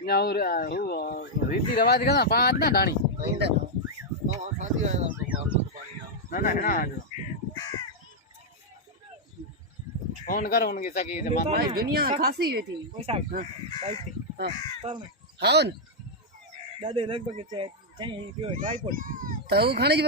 ન્યા રીતિ રવાજ કે ના પાંચ ના ડાણી ના ના ના फोन करो उनकी सकी जमाना दुनिया खासी हुई थी हाँ दादे लगभग चाहिए ट्राइपॉड तो वो खाने जी